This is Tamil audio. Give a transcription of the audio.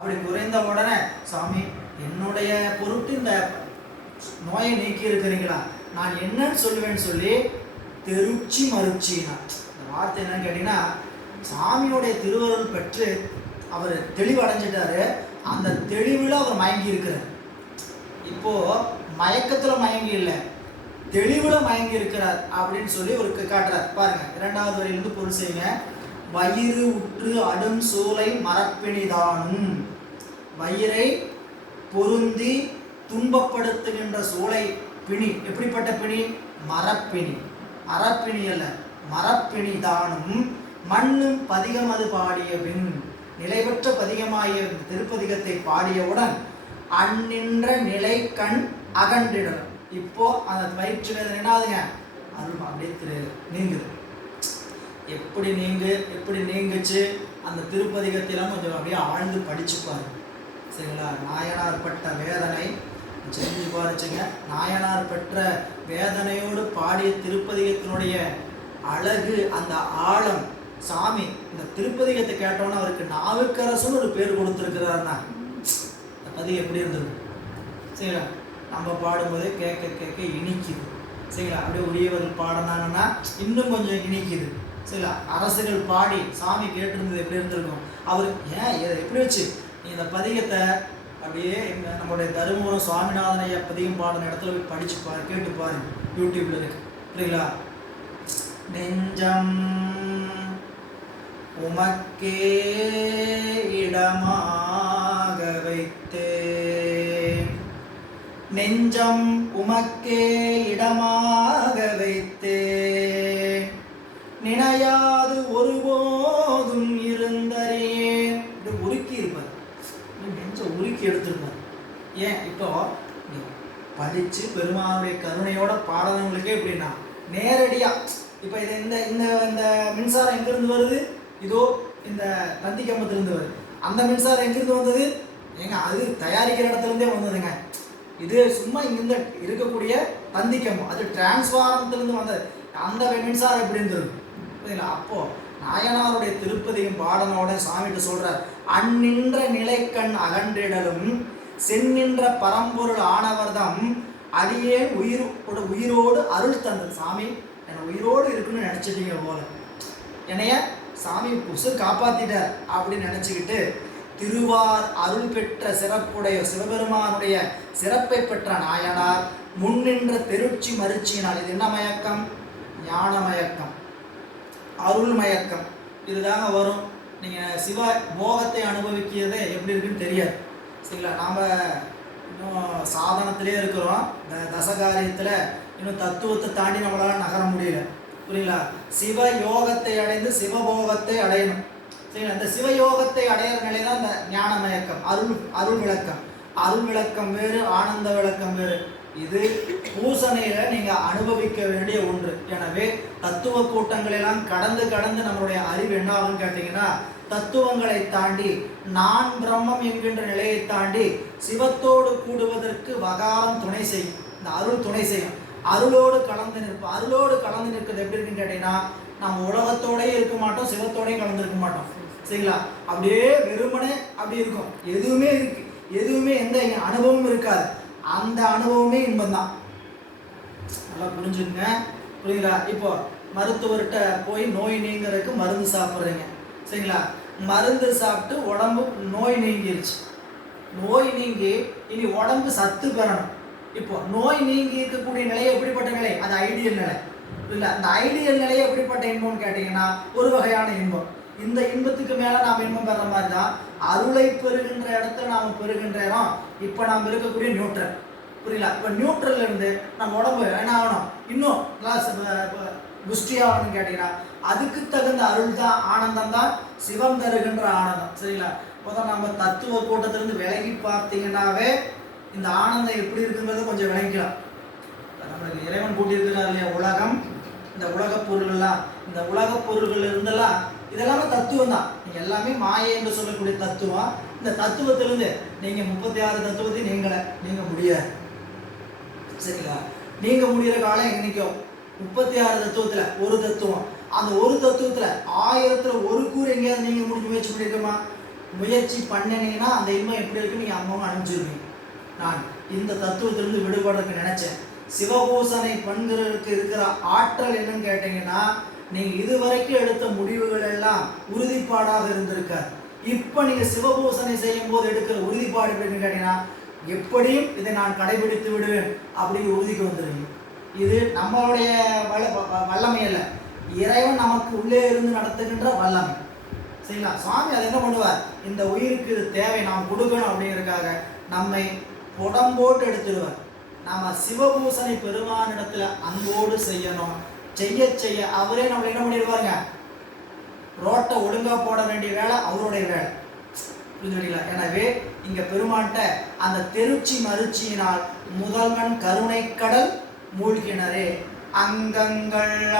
அப்படி குறைந்த உடனே சாமி என்னுடைய பொருட்டு இந்த நோயை நீக்கி இருக்கிறீங்களா நான் என்னன்னு சொல்லுவேன்னு சொல்லி தெருச்சி மறுச்சினா. இந்த வார்த்தை என்னன்னு கேட்டீங்கன்னா சாமியோடைய திருவருள் பெற்று அவர் தெளிவடைஞ்சிட்டாரு. அந்த தெளிவில் அவர் மயங்கி இருக்கிறார் இப்போ மயக்கத்துல மயங்கி இல்லை தெளிவுல மயங்கி இருக்கிறார் அப்படின்னு சொல்லி ஒரு காட்டுறார். பாருங்க இரண்டாவது வரையிலிருந்து பொருள் செய்யுங்க. வயிறு உற்று அடும் சூளை மரப்பிணிதானும் வயிறை பொருந்தி துன்பப்படுத்துகின்ற சூளை பிணி. எப்படிப்பட்ட பிணி? மரப்பிணி. அறப்பிணி அல்ல மரப்பிணி தானும் மண்ணும் பதிகமது பாடிய பின் நிலைபெற்ற பதிகமாகிய திருப்பதிகத்தை பாடியவுடன் அந்நின்ற நிலை கண் அகன்றிடணும் இப்போ அந்த பயிற்சி வேதனை என்னாதுங்க அருள் அப்படியே திரு நீங்குது. எப்படி நீங்க எப்படி நீங்கிச்சு அந்த திருப்பதிகத்திலாம் கொஞ்சம் அப்படியே ஆழ்ந்து படிச்சுப்பாரு சரிங்களா? நாயனார் பட்ட வேதனை செஞ்சு பாருச்சுங்க. நாயனார் பெற்ற வேதனையோடு பாடிய திருப்பதிகத்தினுடைய அழகு அந்த ஆழம். சாமி இந்த திருப்பதிகத்தை கேட்டோன்னே அவருக்கு நாவுக்கரசுன்னு ஒரு பேர் கொடுத்துருக்கிறாருன்னா இந்த பதிவு எப்படி இருந்திருக்கும் சரிங்களா? நம்ம பாடும்போது கேட்க கேட்க இனிக்குது. சரிங்களா? அப்படியே உரியவர்கள் பாடினாங்கன்னா இன்னும் கொஞ்சம் இனிக்குது. சரிங்களா அரசுகள் பாடி சாமி கேட்டிருந்தது எப்படி இருந்திருக்கும்? அவர் ஏன் இதை எப்படி வச்சு? நீ இந்த பதிகத்தை அப்படியே எங்கள் நம்மளுடைய தருமபுரம் சுவாமிநாதன் ஐயா பதிகம் பாடின இடத்துல போய் படிச்சு பாரு கேட்டு பாரு யூடியூப்ல இருக்கு. புரியுங்களா நெஞ்சம் உமக்கே இடமாக வைத்தே நெஞ்சம் உமக்கே இடமாக எடுத்திருப்பார். ஏன்? இப்போ படித்து பெருமாளுடைய பெருமானுடைய கருணையோட பாடுறவங்களுக்கே எப்படின்னா நேரடியாக இப்போ இது இந்த இந்த இந்த மின்சாரம் எங்கிருந்து வருது? இதோ இந்த தந்தி கம்பத்திலிருந்து வருது. அந்த மின்சாரம் எங்கேருந்து வந்தது? ஏங்க அது தயாரிக்கிற இடத்துல இருந்தே வந்ததுங்க. இது சும்மா இங்கிருந்து இருக்கக்கூடிய தந்தி கம்பம் அது டிரான்ஸ்பாரத்திலிருந்து வந்தது. அந்த மின்சாரம் எப்படி இருந்திருக்கு புரியுங்களா அப்போது நாயனாருடைய திருப்பதியும் பாடனோட சாமிட்டு சொல்றார் அந்நின்ற நிலைக்கண் அகன்றிடலும் சென்னின்ற பரம்பொருள் ஆனவர்தம் அடியேன் உயிரோட உயிரோடு அருள் தந்த சாமி என்னை உயிரோடு இருக்குன்னு நினச்சிட்டீங்க போல. என்னைய சாமி புசு காப்பாத்திட்டார் அப்படின்னு நினச்சிக்கிட்டு திருவார் அருள் பெற்ற சிறப்புடைய சிவபெருமானுடைய சிறப்பை பெற்ற நாயனார் முன்னின்ற தெருச்சி மருட்சியினால் இது என்ன மயக்கம்? ஞான மயக்கம் அருள் மயக்கம் இதுதாங்க வரும். நீங்கள் சிவ போகத்தை அனுபவிக்கிறதே எப்படி இருக்குன்னு தெரியாது. சரிங்களா? நாம் இன்னும் சாதனத்திலே இருக்கிறோம். இந்த தசகாரியத்தில் இன்னும் தத்துவத்தை தாண்டி நம்மளால் நகர முடியல. புரியுங்களா சிவ யோகத்தை அடைந்து சிவபோகத்தை அடையணும். சரிங்களா? இந்த சிவயோகத்தை அடையிற நிலை தான் இந்த ஞான மயக்கம் அருள் அருள் விளக்கம் அருள் விளக்கம் வேறு ஆனந்த விளக்கம் வேறு. இது பூசணையில நீங்க அனுபவிக்க வேண்டிய ஒன்று. எனவே தத்துவ கூட்டங்கள் எல்லாம் கடந்து கடந்து நம்மளுடைய அறிவு என்ன ஆகும்னு கேட்டீங்கன்னா தத்துவங்களை தாண்டி நான் பிரம்மம் என்கின்ற நிலையை தாண்டி சிவத்தோடு கூடுவதற்கு வகாரம் துணை செய்யும். இந்த அருள் துணை செய்யும். அருளோடு கலந்து நிற்போம் அருளோடு கலந்து நிற்கிறது எப்படி இருக்குன்னு கேட்டீங்கன்னா நம்ம உலகத்தோடயே இருக்க மாட்டோம் சிவத்தோடையும் கலந்து இருக்க மாட்டோம். சரிங்களா? அப்படியே வெறுமனே அப்படி இருக்கும். எதுவுமே இருக்கு. எதுவுமே எந்த அனுபவமும் இருக்காது. அந்த அனுபவமே இன்பம் தான் நல்லா புரிஞ்சுங்க புரியுங்களா இப்போ மருத்துவர்கிட்ட போய் நோய் நீங்கிறதுக்கு மருந்து சாப்பிட்றீங்க. சரிங்களா? மருந்து சாப்பிட்டு உடம்பு நோய் நீங்கிருச்சு. நோய் நீங்கி இனி உடம்பு சத்து பெறணும். இப்போ நோய் நீங்கி இருக்கக்கூடிய நிலை எப்படிப்பட்ட நிலை? அது ஐடியல் நிலை. இல்லை அந்த ஐடியல் நிலை எப்படிப்பட்ட இன்பம்னு கேட்டிங்கன்னா ஒரு வகையான இன்பம். இந்த இன்பத்துக்கு மேலே நாம் இன்பம் பெற மாதிரி தான் அருளை பெறுகின்ற இடத்துல நாம் பெறுகின்ற இடம் இப்போ நாம் இருக்கக்கூடிய நியூட்ரல் புரியல இப்போ நியூட்ரல் இருந்து நம்ம உடம்பு என்ன ஆகணும்? இன்னும் நல்லா புஷ்டியாகணும்னு கேட்டீங்கன்னா அதுக்கு தகுந்த அருள் தான் ஆனந்தம் தான் சிவம் தருகின்ற ஆனந்தம். சரிங்களா? இப்போ நம்ம தத்துவ கூட்டத்திலிருந்து விலகி பார்த்தீங்கன்னாவே இந்த ஆனந்தம் எப்படி இருக்குங்கிறத கொஞ்சம் விளங்கிக்கலாம். நம்மளுக்கு இறைவன் கூட்டியிருக்கிறார் இல்லையா உலகம். இந்த உலகப் பொருள்கள்லாம் இந்த உலகப் பொருள்கள் இருந்தெல்லாம் இதெல்லாமே தத்துவம் தான் எல்லாமே மாயை என்று சொல்லக்கூடிய தத்துவம். இந்த தத்துவத்திலிருந்து நீங்க முப்பத்தி ஆறு தத்துவத்தையும் நீங்களை நீங்க முடியாது சரிங்களா? நீங்க முடிகிற காலம் என்னைக்கும் முப்பத்தி ஆறு தத்துவத்துல ஒரு தத்துவம். அந்த ஒரு தத்துவத்துல ஆயிரத்துல ஒரு கூறு எங்கேயாவது நீங்க முடிஞ்சு முயற்சி பண்ணிருக்கோமா? முயற்சி பண்ணினீங்கன்னா அந்த இன்பம் எப்படி இருக்குன்னு நீங்கள் அம்மாவும் அனுப்பிச்சிருவீங்க நான் இந்த தத்துவத்திலிருந்து விடுபடுறதுக்கு நினைச்சேன். சிவபூசனை பண்கிறதுக்கு இருக்கிற ஆற்றல் என்னன்னு கேட்டீங்கன்னா நீங்கள் இதுவரைக்கும் எடுத்த முடிவுகள் எல்லாம் உறுதிப்பாடாக இருந்திருக்கார் இப்போ நீங்க சிவபூசனை செய்யும் போது எடுக்கிற உறுதிப்பாடு எப்படின்னு கேட்டீங்கன்னா எப்படியும் இதை நான் கடைபிடித்து விடுவேன் அப்படின்னு உறுதிக்கு வந்துடுவீங்க இது நம்மளுடைய வல்ல வ- வல்லமை அல்ல. இறைவன் நமக்கு உள்ளே இருந்து நடத்துகின்ற வல்லமை. சரிங்களா? சுவாமி அதை என்ன பண்ணுவார்? இந்த உயிருக்கு இது தேவை நாம் கொடுக்கணும் அப்படிங்கிறதுக்காக நம்மை புடம்போட்டு எடுத்துடுவார். நாம சிவபூசனை பெருமானிடத்துல அன்போடு செய்யணும். செய்ய செய்ய. அவரே நம்மளை என்ன பண்ணிடுவாருங்க? ரோட்டை ஒழுங்கா போட வேண்டிய வேலை அவருடைய வேலை. புரிஞ்சுங்களா எனவே இங்க பெருமாட்ட அந்த தெருச்சி மருச்சியினால் முதல்வன் கருணை கடல் மூழ்கினரே. அங்கங்கள்